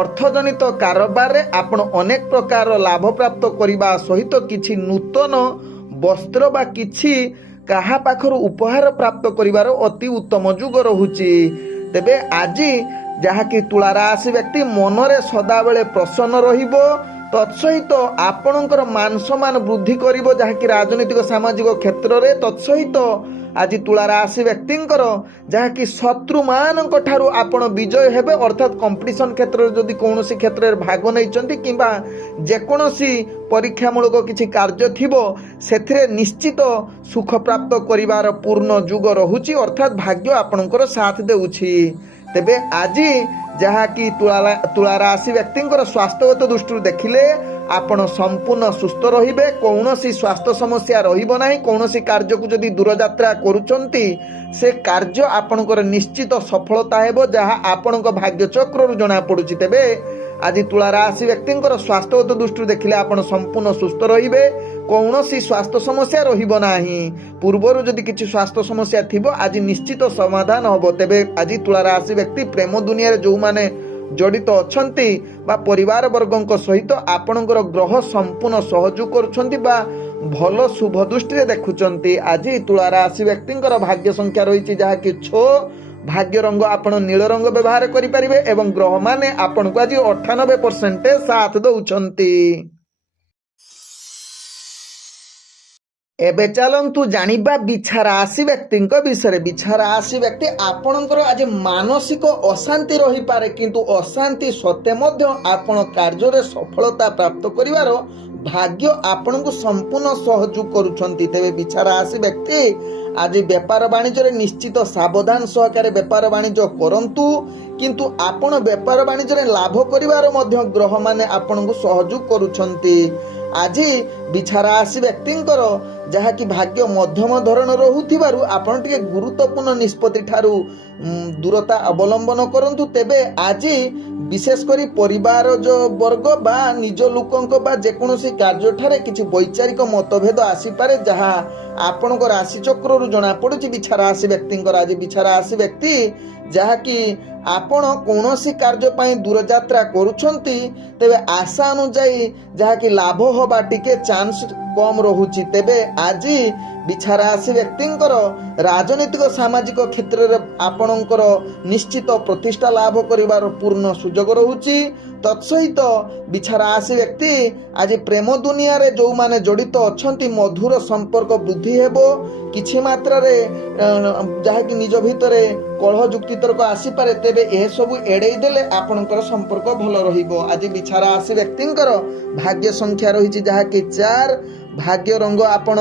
ଅର୍ଥଜନିତ କାରବାରରେ ଆପଣ ଅନେକ ପ୍ରକାର ଲାଭ ପ୍ରାପ୍ତ କରିବା ସହିତ କିଛି ନୂତନ ବସ୍ତ୍ର ବା କିଛି କାହା ପାଖରୁ ଉପହାର ପ୍ରାପ୍ତ କରିବାର ଅତି ଉତ୍ତମ ଯୁଗ ରହୁଛି। ତେବେ ଆଜି ଯାହାକି ତୁଳା ରାଶି ବ୍ୟକ୍ତି ମନରେ ସଦାବେଳେ ପ୍ରସନ୍ନ ରହିବ, ତତ୍ସହିତ ଆପଣଙ୍କର ମାନ ସମ୍ମାନ ବୃଦ୍ଧି କରିବ, ଯାହାକି ରାଜନୈତିକ ସାମାଜିକ କ୍ଷେତ୍ରରେ। ତତ୍ସହିତ ଆଜି ତୁଳା ରାଶି ବ୍ୟକ୍ତିଙ୍କର ଯାହାକି ଶତ୍ରୁମାନଙ୍କ ଠାରୁ ଆପଣ ବିଜୟ ହେବେ, ଅର୍ଥାତ୍ କମ୍ପିଟିସନ୍ କ୍ଷେତ୍ରରେ ଯଦି କୌଣସି କ୍ଷେତ୍ରରେ ଭାଗ ନେଇଛନ୍ତି କିମ୍ବା ଯେକୌଣସି ପରୀକ୍ଷାମୂଳକ କିଛି କାର୍ଯ୍ୟ ଥିବ ସେଥିରେ ନିଶ୍ଚିତ ସୁଖ ପ୍ରାପ୍ତ କରିବାର ପୂର୍ଣ୍ଣ ଯୁଗ ରହୁଛି, ଅର୍ଥାତ୍ ଭାଗ୍ୟ ଆପଣଙ୍କର ସାଥ ଦେଉଛି। ତେବେ ଆଜି ଯାହାକି ତୁଳା ରାଶି ବ୍ୟକ୍ତିଙ୍କର ସ୍ୱାସ୍ଥ୍ୟଗତ ଦୃଷ୍ଟିରୁ ଦେଖିଲେ ଆପଣ ସମ୍ପୂର୍ଣ୍ଣ ସୁସ୍ଥ ରହିବେ, କୌଣସି ସ୍ୱାସ୍ଥ୍ୟ ସମସ୍ୟା ରହିବ ନାହିଁ। କୌଣସି କାର୍ଯ୍ୟକୁ ଯଦି ଦୂରଯାତ୍ରା କରୁଛନ୍ତି ସେ କାର୍ଯ୍ୟ ଆପଣଙ୍କର ନିଶ୍ଚିତ ସଫଳତା ହେବ, ଯାହା ଆପଣଙ୍କ ଭାଗ୍ୟ ଚକ୍ରରୁ ଜଣାପଡ଼ୁଛି। ତେବେ ଆଜି ତୁଳା ରାଶି ବ୍ୟକ୍ତିଙ୍କର ସ୍ୱାସ୍ଥ୍ୟଗତ ଦୃଷ୍ଟିରୁ ଦେଖିଲେ ଆପଣ ସମ୍ପୂର୍ଣ୍ଣ ସୁସ୍ଥ ରହିବେ, କୌଣସି ସ୍ୱାସ୍ଥ୍ୟ ସମସ୍ୟା ରହିବ ନାହିଁ। ପୂର୍ବରୁ ଯଦି କିଛି ସ୍ୱାସ୍ଥ୍ୟ ସମସ୍ୟା ଥିବ ଆଜି ନିଶ୍ଚିତ ସମାଧାନ ହେବ। ତେବେ ଆଜି ତୁଳା ରାଶି ବ୍ୟକ୍ତି ପ୍ରେମ ଦୁନିଆରେ ଯେଉଁମାନେ ଜଡ଼ିତ ଅଛନ୍ତି ବା ପରିବାର ବର୍ଗଙ୍କ ସହିତ ଆପଣଙ୍କର ଗ୍ରହ ସମ୍ପୂର୍ଣ୍ଣ ସହଯୋଗ କରୁଛନ୍ତି ବା ଭଲ ଶୁଭ ଦୃଷ୍ଟିରେ ଦେଖୁଛନ୍ତି। ଆଜି ତୁଳା ରାଶି ବ୍ୟକ୍ତିଙ୍କର ଭାଗ୍ୟ ସଂଖ୍ୟା ରହିଛି ଯାହାକି 6। ଭାଗ୍ୟ ରଙ୍ଗ ଆପଣ ନୀଳ ରଙ୍ଗ ବ୍ୟବହାର କରିପାରିବେ ଏବଂ ଗ୍ରହମାନେ ଆପଣଙ୍କୁ ଆଜି 98% ସାଥ ଦେଉଛନ୍ତି। ଏବେ ଚାଲନ୍ତୁ ଜାଣିବା ବିଛା ରାଶି ବ୍ୟକ୍ତିଙ୍କ ବିଷୟରେ। ବିଛା ରାଶି ବ୍ୟକ୍ତି ଆପଣଙ୍କର ଆଜି ମାନସିକ ଅଶାନ୍ତି ରହିପାରେ, କିନ୍ତୁ ଅଶାନ୍ତି ସତ୍ତ୍ୱେ ମଧ୍ୟ ଆପଣ କାର୍ଯ୍ୟରେ ସଫଳତା ପ୍ରାପ୍ତ କରିବାର ଭାଗ୍ୟ ଆପଣଙ୍କୁ ସମ୍ପୂର୍ଣ୍ଣ ସହଯୋଗ କରୁଛନ୍ତି। ତେବେ ବିଛା ରାଶି ବ୍ୟକ୍ତି ଆଜି ବେପାର ବାଣିଜ୍ୟରେ ନିଶ୍ଚିତ ସାବଧାନ ସହକାରେ ବେପାର ବାଣିଜ୍ୟ କରନ୍ତୁ, କିନ୍ତୁ ଆପଣ ବେପାର ବାଣିଜ୍ୟରେ ଲାଭ କରିବାର ମଧ୍ୟ ଗ୍ରହମାନେ ଆପଣଙ୍କୁ ସହଯୋଗ କରୁଛନ୍ତି। ଆଜି ବିଛା ରାଶି ବ୍ୟକ୍ତିଙ୍କର ଯାହାକି ଭାଗ୍ୟ ମଧ୍ୟମ ଧରଣ ରହୁଥିବାରୁ ଆପଣ ଟିକେ ଗୁରୁତ୍ୱପୂର୍ଣ୍ଣ ନିଷ୍ପତ୍ତି ଠାରୁ ଦୂରତା ଅବଲମ୍ବନ କରନ୍ତୁ। ତେବେ ଆଜି ବିଶେଷ କରି ପରିବାର ବର୍ଗ ବା ନିଜ ଲୋକଙ୍କ ବା ଯେକୌଣସି କାର୍ଯ୍ୟଠାରେ କିଛି ବୈଚାରିକ ମତଭେଦ ଆସିପାରେ, ଯାହା ଆପଣଙ୍କ ରାଶି ଚକ୍ରରୁ ଜଣାପଡ଼ୁଛି ବିଛା ରାଶି ବ୍ୟକ୍ତିଙ୍କର। ଆଜି ବିଛା ରାଶି ବ୍ୟକ୍ତି ଯାହାକି ଆପଣ କୌଣସି କାର୍ଯ୍ୟ ପାଇଁ ଦୂରଯାତ୍ରା କରୁଛନ୍ତି, ତେବେ ଆଶା ଅନୁଯାୟୀ ଯାହାକି ଲାଭ ହେବା ଟିକେ ଚାନ୍ସ କମ୍ ରହୁଛି। ତେବେ ଆଜି ବିଛା ରାଶି ବ୍ୟକ୍ତିଙ୍କର ରାଜନୈତିକ ସାମାଜିକ କ୍ଷେତ୍ରରେ ଆପଣଙ୍କର ନିଶ୍ଚିତ ପ୍ରତିଷ୍ଠା ଲାଭ କରିବାର ପୂର୍ଣ୍ଣ ସୁଯୋଗ ରହୁଛି। ତତ୍ସହିତ ବିଛା ରାଶି ବ୍ୟକ୍ତି ଆଜି ପ୍ରେମ ଦୁନିଆରେ ଯେଉଁମାନେ ଜଡ଼ିତ ଅଛନ୍ତି ମଧୁର ସମ୍ପର୍କ ବୃଦ୍ଧି ହେବ। କିଛି ମାତ୍ରାରେ ଯାହାକି ନିଜ ଭିତରେ କଳହ ଯୁକ୍ତିତର୍କ ଆସିପାରେ, ତେବେ ଏସବୁ ଏଡ଼େଇ ଦେଲେ ଆପଣଙ୍କର ସମ୍ପର୍କ ଭଲ ରହିବ। ଆଜି ବିଛା ରାଶି ବ୍ୟକ୍ତିଙ୍କର ଭାଗ୍ୟ ସଂଖ୍ୟା ରହିଛି ଯାହାକି 4। ଭାଗ୍ୟ ରଙ୍ଗ ଆପଣ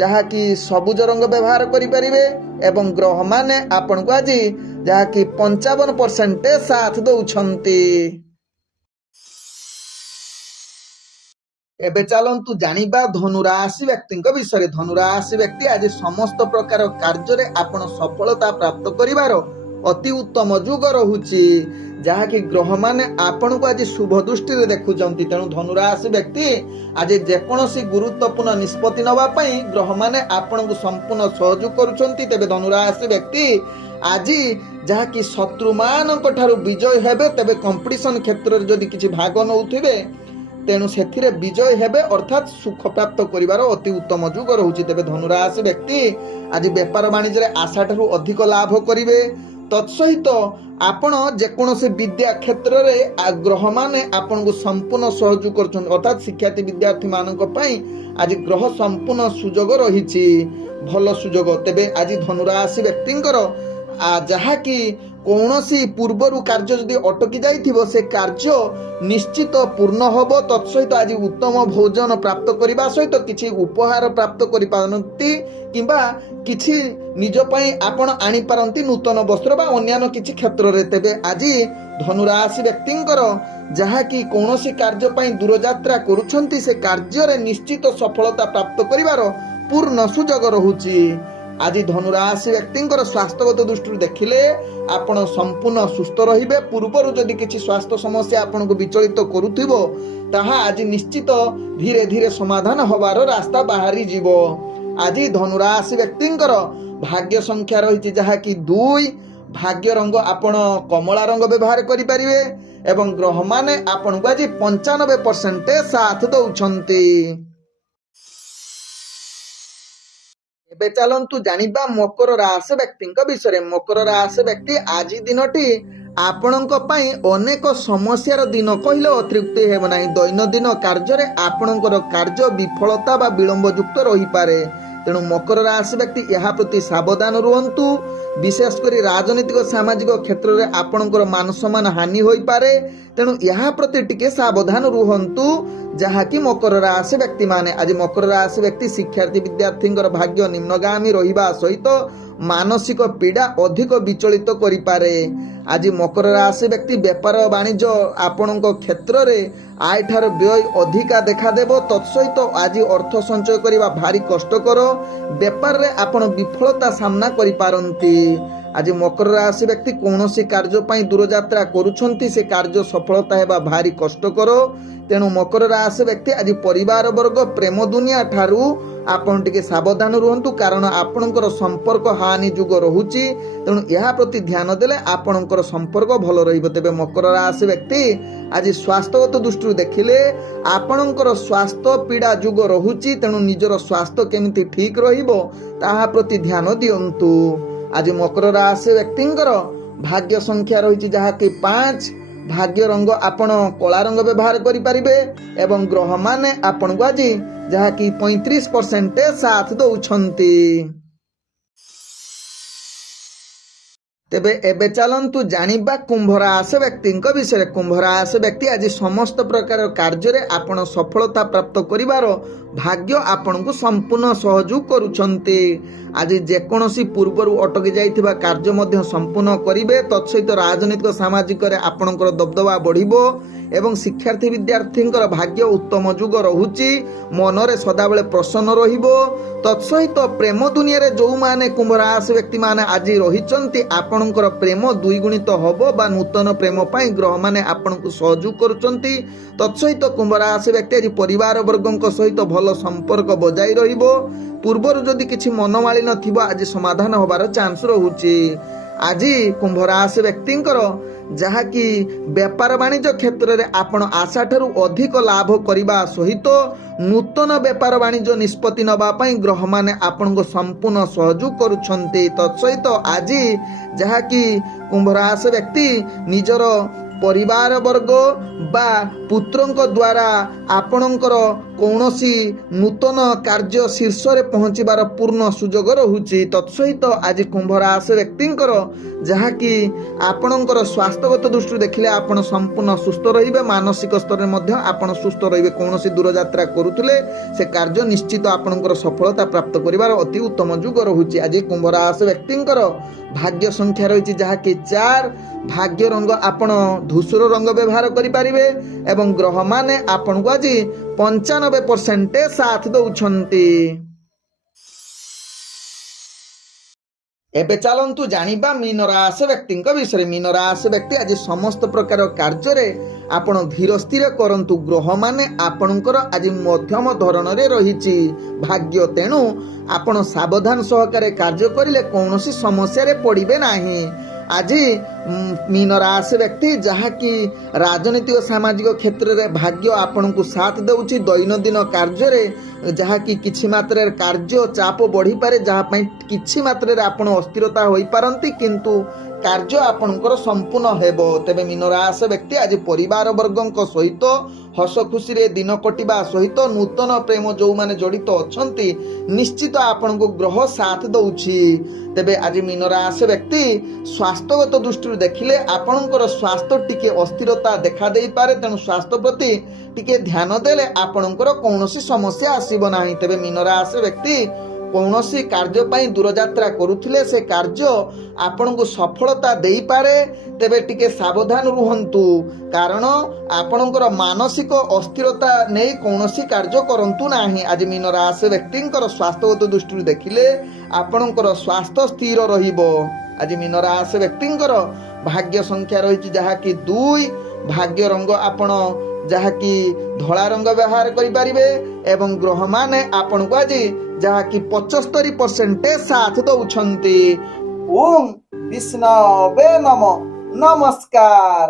ଯାହାକି ସବୁଜ ରଙ୍ଗ ବ୍ୟବହାର କରିପାରିବେ ଏବଂ ଗ୍ରହମାନେ ଆପଣଙ୍କୁ ଆଜି ଯାହାକି 55% ସାଥ ଦେଉଛନ୍ତି। ଏବେ ଚାଲନ୍ତୁ ଜାଣିବା ଧନୁ ରାଶି ବ୍ୟକ୍ତିଙ୍କ ବିଷୟରେ। ଧନୁ ରାଶି ବ୍ୟକ୍ତି ଆଜି ସମସ୍ତ ପ୍ରକାର କାର୍ଯ୍ୟରେ ଆପଣ ସଫଳତା ପ୍ରାପ୍ତ କରିବାର ଅତି ଉତ୍ତମ ଯୁଗ ରହୁଛି, ଯାହାକି ଗ୍ରହମାନେ ଆପଣଙ୍କୁ ଆଜି ଶୁଭ ଦୃଷ୍ଟିରେ ଦେଖୁଛନ୍ତି। ତେଣୁ ଧନୁ ରାଶି ବ୍ୟକ୍ତି ଆଜି ଯେକୌଣସି ଗୁରୁତ୍ୱପୂର୍ଣ୍ଣ ନିଷ୍ପତ୍ତି ନେବା ପାଇଁ ଗ୍ରହମାନେ ଆପଣଙ୍କୁ ସମ୍ପୂର୍ଣ୍ଣ ସହଯୋଗ କରୁଛନ୍ତି। ତେବେ ଧନୁ ରାଶି ବ୍ୟକ୍ତି ଆଜି ଯାହାକି ଶତ୍ରୁମାନଙ୍କ ଠାରୁ ବିଜୟ ହେବେ। ତେବେ କମ୍ପିଟିସନ୍ କ୍ଷେତ୍ରରେ ଯଦି କିଛି ଭାଗ ନେଉଥିବେ ତେଣୁ ସେଥିରେ ବିଜୟ ହେବେ, ଅର୍ଥାତ୍ ସୁଖ ପ୍ରାପ୍ତ କରିବାର ଅତି ଉତ୍ତମ ଯୁଗ ରହୁଛି। ତେବେ ଧନୁ ରାଶି ବ୍ୟକ୍ତି ଆଜି ବେପାର ବାଣିଜ୍ୟରେ ଆଶାଠାରୁ ଅଧିକ ଲାଭ କରିବେ। ତତ୍ସହିତ ଆପଣ ଯେକୌଣସି ବିଦ୍ୟା କ୍ଷେତ୍ରରେ ଗ୍ରହମାନେ ଆପଣଙ୍କୁ ସମ୍ପୂର୍ଣ୍ଣ ସହଯୋଗ କରୁଛନ୍ତି, ଅର୍ଥାତ୍ ଶିକ୍ଷାର୍ଥୀ ବିଦ୍ୟାର୍ଥୀମାନଙ୍କ ପାଇଁ ଆଜି ଗ୍ରହ ସମ୍ପୂର୍ଣ୍ଣ ସୁଯୋଗ ରହିଛି, ଭଲ ସୁଯୋଗ। ତେବେ ଆଜି ଧନୁ ରାଶି ବ୍ୟକ୍ତିଙ୍କର ଯାହାକି କୌଣସି ପୂର୍ବରୁ କାର୍ଯ୍ୟ ଯଦି ଅଟକି ଯାଇଥିବ ସେ କାର୍ଯ୍ୟ ନିଶ୍ଚିତ ପୂର୍ଣ୍ଣ ହେବ। ତତ୍ସହିତ ଆଜି ଉତ୍ତମ ଭୋଜନ ପ୍ରାପ୍ତ କରିବା ସହିତ କିଛି ଉପହାର ପ୍ରାପ୍ତ କରିପାରନ୍ତି କିମ୍ବା କିଛି ନିଜ ପାଇଁ ଆପଣ ଆଣିପାରନ୍ତି ନୂତନ ବସ୍ତ୍ର ବା ଅନ୍ୟାନ୍ୟ କିଛି କ୍ଷେତ୍ରରେ। ତେବେ ଆଜି ଧନୁ ରାଶି ବ୍ୟକ୍ତିଙ୍କର ଯାହାକି କୌଣସି କାର୍ଯ୍ୟ ପାଇଁ ଦୂରଯାତ୍ରା କରୁଛନ୍ତି ସେ କାର୍ଯ୍ୟରେ ନିଶ୍ଚିତ ସଫଳତା ପ୍ରାପ୍ତ କରିବାର ପୂର୍ଣ୍ଣ ସୁଯୋଗ ରହୁଛି। ଆଜି ଧନୁ ରାଶି ବ୍ୟକ୍ତିଙ୍କର ସ୍ୱାସ୍ଥ୍ୟଗତ ଦୃଷ୍ଟିରୁ ଦେଖିଲେ ଆପଣ ସମ୍ପୂର୍ଣ୍ଣ ସୁସ୍ଥ ରହିବେ। ପୂର୍ବରୁ ଯଦି କିଛି ସ୍ୱାସ୍ଥ୍ୟ ସମସ୍ୟା ଆପଣଙ୍କୁ ବିଚଳିତ କରୁଥିବ ତାହା ଆଜି ନିଶ୍ଚିତ ଧୀରେ ଧୀରେ ସମାଧାନ ହେବାର ରାସ୍ତା ବାହାରିଯିବ। ଆଜି ଧନୁ ରାଶି ବ୍ୟକ୍ତିଙ୍କର ଭାଗ୍ୟ ସଂଖ୍ୟା ରହିଛି ଯାହାକି 2। ଭାଗ୍ୟ ରଙ୍ଗ ଆପଣ କମଳା ରଙ୍ଗ ବ୍ୟବହାର କରିପାରିବେ ଏବଂ ଗ୍ରହମାନେ ଆପଣଙ୍କୁ ଆଜି 95% ସାଥ ଦେଉଛନ୍ତି। ଏବେ ଚାଲନ୍ତୁ ଜାଣିବା ମକର ରାଶି ବ୍ୟକ୍ତିଙ୍କ ବିଷୟରେ। ମକର ରାଶି ବ୍ୟକ୍ତି ଆଜି ଦିନଟି ଆପଣଙ୍କ ପାଇଁ ଅନେକ ସମସ୍ୟାର ଦିନ କହିଲେ ଅତ୍ୟୁକ୍ତି ହେବ ନାହିଁ। ଦୈନନ୍ଦିନ କାର୍ଯ୍ୟରେ ଆପଣଙ୍କର କାର୍ଯ୍ୟ ବିଫଳତା ବା ବିଳମ୍ବ ଯୁକ୍ତ ରହିପାରେ। ତେଣୁ ମକର ରାଶି ବ୍ୟକ୍ତି ଏହା ପ୍ରତି ସାବଧାନ ରୁହନ୍ତୁ। ବିଶେଷ କରି ରାଜନୈତିକ ସାମାଜିକ କ୍ଷେତ୍ରରେ ଆପଣଙ୍କର ମାନ ସମ୍ମାନ ହାନି ହୋଇପାରେ। ତେଣୁ ଏହା ପ୍ରତି ଟିକେ ସାବଧାନ ରୁହନ୍ତୁ, ଯାହାକି ମକର ରାଶି ବ୍ୟକ୍ତିମାନେ। ଆଜି ମକର ରାଶି ବ୍ୟକ୍ତି ଶିକ୍ଷାର୍ଥୀ ବିଦ୍ୟାର୍ଥୀଙ୍କର ଭାଗ୍ୟ ନିମ୍ନଗାମୀ ରହିବା ସହିତ ମାନସିକ ପୀଡ଼ା ଅଧିକ ବିଚଳିତ କରିପାରେ। ଆଜି ମକର ରାଶି ବ୍ୟକ୍ତି ବେପାର ବାଣିଜ୍ୟ ଆପଣଙ୍କ କ୍ଷେତ୍ରରେ ଆୟଠାର ବ୍ୟୟ ଅଧିକା ଦେଖାଦେବ। ତତ୍ସହିତ ଆଜି ଅର୍ଥ ସଞ୍ଚୟ କରିବା ଭାରି କଷ୍ଟକର। ବେପାରରେ ଆପଣ ବିଫଳତା ସାମ୍ନା କରିପାରନ୍ତି। ଆଜି ମକର ରାଶି ବ୍ୟକ୍ତି କୌଣସି କାର୍ଯ୍ୟ ପାଇଁ ଦୂରଯାତ୍ରା କରୁଛନ୍ତି, ସେ କାର୍ଯ୍ୟ ସଫଳତା ହେବା ଭାରି କଷ୍ଟକର। ତେଣୁ ମକର ରାଶି ବ୍ୟକ୍ତି ଆଜି ପରିବାର ବର୍ଗ ପ୍ରେମ ଦୁନିଆ ଠାରୁ ଆପଣ ଟିକେ ସାବଧାନ ରୁହନ୍ତୁ, କାରଣ ଆପଣଙ୍କର ସମ୍ପର୍କ ହାନି ଯୁଗ ରହୁଛି। ତେଣୁ ଏହା ପ୍ରତି ଧ୍ୟାନ ଦେଲେ ଆପଣଙ୍କର ସମ୍ପର୍କ ଭଲ ରହିବ। ତେବେ ମକର ରାଶି ବ୍ୟକ୍ତି ଆଜି ସ୍ୱାସ୍ଥ୍ୟଗତ ଦୃଷ୍ଟିରୁ ଦେଖିଲେ ଆପଣଙ୍କର ସ୍ୱାସ୍ଥ୍ୟ ପୀଡ଼ା ଯୁଗ ରହୁଛି। ତେଣୁ ନିଜର ସ୍ୱାସ୍ଥ୍ୟ କେମିତି ଠିକ ରହିବ ତାହା ପ୍ରତି ଧ୍ୟାନ ଦିଅନ୍ତୁ। ଆଜି ମକର ରାଶି ବ୍ୟକ୍ତିଙ୍କର ଭାଗ୍ୟ ସଂଖ୍ୟା ରହିଛି ଯାହାକି 5। ଭାଗ୍ୟ ରଙ୍ଗ ଆପଣ କଳା ରଙ୍ଗ ବ୍ୟବହାର କରିପାରିବେ ଏବଂ ଗ୍ରହମାନେ ଆପଣଙ୍କୁ ଆଜି ଯାହାକି 35% ସାଥ ଦଉଛନ୍ତି। ତେବେ ଏବେ ଚାଲନ୍ତୁ ଜାଣିବା କୁମ୍ଭ ରାଶି ବ୍ୟକ୍ତିଙ୍କ ବିଷୟରେ। କୁମ୍ଭ ରାଶି ବ୍ୟକ୍ତି ଆଜି ସମସ୍ତ ପ୍ରକାର କାର୍ଯ୍ୟରେ ଆପଣ ସଫଳତା ପ୍ରାପ୍ତ କରିବାର ଭାଗ୍ୟ ଆପଣଙ୍କୁ ସମ୍ପୂର୍ଣ୍ଣ ସହଯୋଗ କରୁଛନ୍ତି। ଆଜି ଯେକୌଣସି ପୂର୍ବରୁ ଅଟକି ଯାଇଥିବା କାର୍ଯ୍ୟ ମଧ୍ୟ ସମ୍ପୂର୍ଣ୍ଣ କରିବେ। ତତ୍ସହିତ ରାଜନୈତିକ ସାମାଜିକରେ ଆପଣଙ୍କର ଦବଦବା ବଢ଼ିବ ଏବଂ ଶିକ୍ଷାର୍ଥୀ ବିଦ୍ୟାର୍ଥୀଙ୍କର ଭାଗ୍ୟ ଉତ୍ତମ ଯୁଗ ରହୁଛି। ମନରେ ସଦାବେଳେ ପ୍ରସନ୍ନ ରହିବ। ତତ୍ସହିତ ପ୍ରେମ ଦୁନିଆରେ ଯେଉଁମାନେ କୁମ୍ଭ ରାଶି ବ୍ୟକ୍ତିମାନେ ଆଜି ରହିଛନ୍ତି, ଆପଣଙ୍କର ପ୍ରେମ ଦ୍ୱିଗୁଣିତ ହେବ ବା ନୂତନ ପ୍ରେମ ପାଇଁ ଗ୍ରହମାନେ ଆପଣଙ୍କୁ ସହଯୋଗ କରୁଛନ୍ତି। ତତ୍ସହିତ କୁମ୍ଭ ରାଶି ବ୍ୟକ୍ତି ଆଜି ପରିବାର ବର୍ଗଙ୍କ ସହିତ ଭଲ ସମ୍ପର୍କ ବଜାଇ ରହିବ। ପୂର୍ବରୁ ଯଦି କିଛି ମନମାଳିନ୍ୟ ଥିବ ଆଜି ସମାଧାନ ହେବାର ଚାନ୍ସ ରହୁଛି। ଆଜି କୁମ୍ଭ ରାଶି ବ୍ୟକ୍ତିଙ୍କର ଯାହାକି ବେପାର ବାଣିଜ୍ୟ କ୍ଷେତ୍ରରେ ଆପଣ ଆଶାଠାରୁ ଅଧିକ ଲାଭ କରିବା ସହିତ ନୂତନ ବେପାର ବାଣିଜ୍ୟ ନିଷ୍ପତ୍ତି ନେବା ପାଇଁ ଗ୍ରହମାନେ ଆପଣଙ୍କୁ ସମ୍ପୂର୍ଣ୍ଣ ସହଯୋଗ କରୁଛନ୍ତି। ତତ୍ସହିତ ଆଜି ଯାହାକି କୁମ୍ଭ ରାଶି ବ୍ୟକ୍ତି ନିଜର ପରିବାର ବର୍ଗ ବା ପୁତ୍ରଙ୍କ ଦ୍ୱାରା ଆପଣଙ୍କର କୌଣସି ନୂତନ କାର୍ଯ୍ୟ ଶୀର୍ଷରେ ପହଞ୍ଚିବାର ପୂର୍ଣ୍ଣ ସୁଯୋଗ ରହୁଛି। ତତ୍ସହିତ ଆଜି କୁମ୍ଭ ରାଶି ବ୍ୟକ୍ତିଙ୍କର ଯାହାକି ଆପଣଙ୍କର ସ୍ୱାସ୍ଥ୍ୟଗତ ଦୃଷ୍ଟିରୁ ଦେଖିଲେ ଆପଣ ସମ୍ପୂର୍ଣ୍ଣ ସୁସ୍ଥ ରହିବେ। ମାନସିକ ସ୍ତରରେ ମଧ୍ୟ ଆପଣ ସୁସ୍ଥ ରହିବେ। କୌଣସି ଦୂରଯାତ୍ରା କରୁଥିଲେ ସେ କାର୍ଯ୍ୟ ନିଶ୍ଚିତ ଆପଣଙ୍କର ସଫଳତା ପ୍ରାପ୍ତ କରିବାର ଅତି ଉତ୍ତମ ଯୁଗ ରହୁଛି। ଆଜି କୁମ୍ଭ ରାଶି ବ୍ୟକ୍ତିଙ୍କର ଭାଗ୍ୟ ସଂଖ୍ୟା ରହିଛି ଯାହାକି 4। ଭାଗ୍ୟ ରଙ୍ଗ ଆପଣ ଧୂସର ରଙ୍ଗ ବ୍ୟବହାର କରିପାରିବେ ଏବଂ ଗ୍ରହମାନେ ଆପଣଙ୍କୁ ଆଜି 95% ସାଥ ଦଉଛନ୍ତି। ଏବେ ଚାଲନ୍ତୁ ଜାଣିବା ମୀନ ରାଶି ବ୍ୟକ୍ତିଙ୍କ ବିଷୟରେ। ମୀନ ରାଶି ବ୍ୟକ୍ତି ଆଜି ସମସ୍ତ ପ୍ରକାର କାର୍ଯ୍ୟରେ ଆପଣ ଧୀର ସ୍ଥିର କରନ୍ତୁ। ଗ୍ରହମାନେ ଆପଣଙ୍କର ଆଜି ମଧ୍ୟମ ଧରଣରେ ରହିଛି ଭାଗ୍ୟ। ତେଣୁ ଆପଣ ସାବଧାନ ସହକାରେ କାର୍ଯ୍ୟ କରିଲେ କୌଣସି ସମସ୍ୟାରେ ପଡ଼ିବେ ନାହିଁ। ଆଜି ମୀନ ରାଶି ବ୍ୟକ୍ତି ଯାହାକି ରାଜନୈତିକ ସାମାଜିକ କ୍ଷେତ୍ରରେ ଭାଗ୍ୟ ଆପଣଙ୍କୁ ସାଥ ଦେଉଛି। ଦୈନନ୍ଦିନ କାର୍ଯ୍ୟରେ ଯାହାକି କିଛି ମାତ୍ରାରେ କାର୍ଯ୍ୟ ଚାପ ବଢ଼ିପାରେ, ଯାହା ପାଇଁ କିଛି ମାତ୍ରାରେ ଆପଣ ଅସ୍ଥିରତା ହୋଇପାରନ୍ତି, କିନ୍ତୁ କାର୍ଯ୍ୟ ଆପଣଙ୍କର ସମ୍ପୂର୍ଣ୍ଣ ହେବ। ତେବେ ମୀନ ରାଶି ବ୍ୟକ୍ତି ଆଜି ପରିବାର ବର୍ଗଙ୍କ ସହିତ ହସ ଖୁସିରେ ଦିନ କଟିବା ସହିତ ନୂତନ ପ୍ରେମ ଯେଉଁମାନେ ଜଡ଼ିତ ଅଛନ୍ତି ନିଶ୍ଚିତ ଆପଣଙ୍କୁ ଗ୍ରହ ସାଥ ଦେଉଛି। ତେବେ ଆଜି ମୀନ ରାଶି ବ୍ୟକ୍ତି ସ୍ୱାସ୍ଥ୍ୟଗତ ଦୃଷ୍ଟିରୁ ଦେଖିଲେ ଆପଣଙ୍କର ସ୍ୱାସ୍ଥ୍ୟ ଟିକେ ଅସ୍ଥିରତା ଦେଖା ଦେଇପାରେ। ତେଣୁ ସ୍ୱାସ୍ଥ୍ୟ ପ୍ରତି ଟିକେ ଧ୍ୟାନ ଦେଲେ ଆପଣଙ୍କର କୌଣସି ସମସ୍ୟା ଆସିବ ନାହିଁ। ତେବେ ମୀନ ରାଶି ବ୍ୟକ୍ତି କୌଣସି କାର୍ଯ୍ୟ ପାଇଁ ଦୂରଯାତ୍ରା କରୁଥିଲେ ସେ କାର୍ଯ୍ୟ ଆପଣଙ୍କୁ ସଫଳତା ଦେଇପାରେ। ତେବେ ଟିକେ ସାବଧାନ ରୁହନ୍ତୁ, କାରଣ ଆପଣଙ୍କର ମାନସିକ ଅସ୍ଥିରତା ନେଇ କୌଣସି କାର୍ଯ୍ୟ କରନ୍ତୁ ନାହିଁ। ଆଜି ମୀନ ରାଶି ବ୍ୟକ୍ତିଙ୍କର ସ୍ୱାସ୍ଥ୍ୟଗତ ଦୃଷ୍ଟିରୁ ଦେଖିଲେ ଆପଣଙ୍କର ସ୍ୱାସ୍ଥ୍ୟ ସ୍ଥିର ରହିବ। ଆଜି ମୀନ ରାଶି ବ୍ୟକ୍ତିଙ୍କର ଭାଗ୍ୟ ସଂଖ୍ୟା ରହିଛି ଯାହାକି 2। ଭାଗ୍ୟ ରଙ୍ଗ ଆପଣ ଯାହାକି ଧଳା ରଙ୍ଗ ବ୍ୟବହାର କରିପାରିବେ ଏବଂ ଗ୍ରହମାନେ ଆପଣଙ୍କୁ ଆଜି ଯାହାକି 75% ସାଥ ଦଉଛନ୍ତି। ଓಂ ବିଷ୍ଣବେ ନମଃ। ନମସ୍କାର।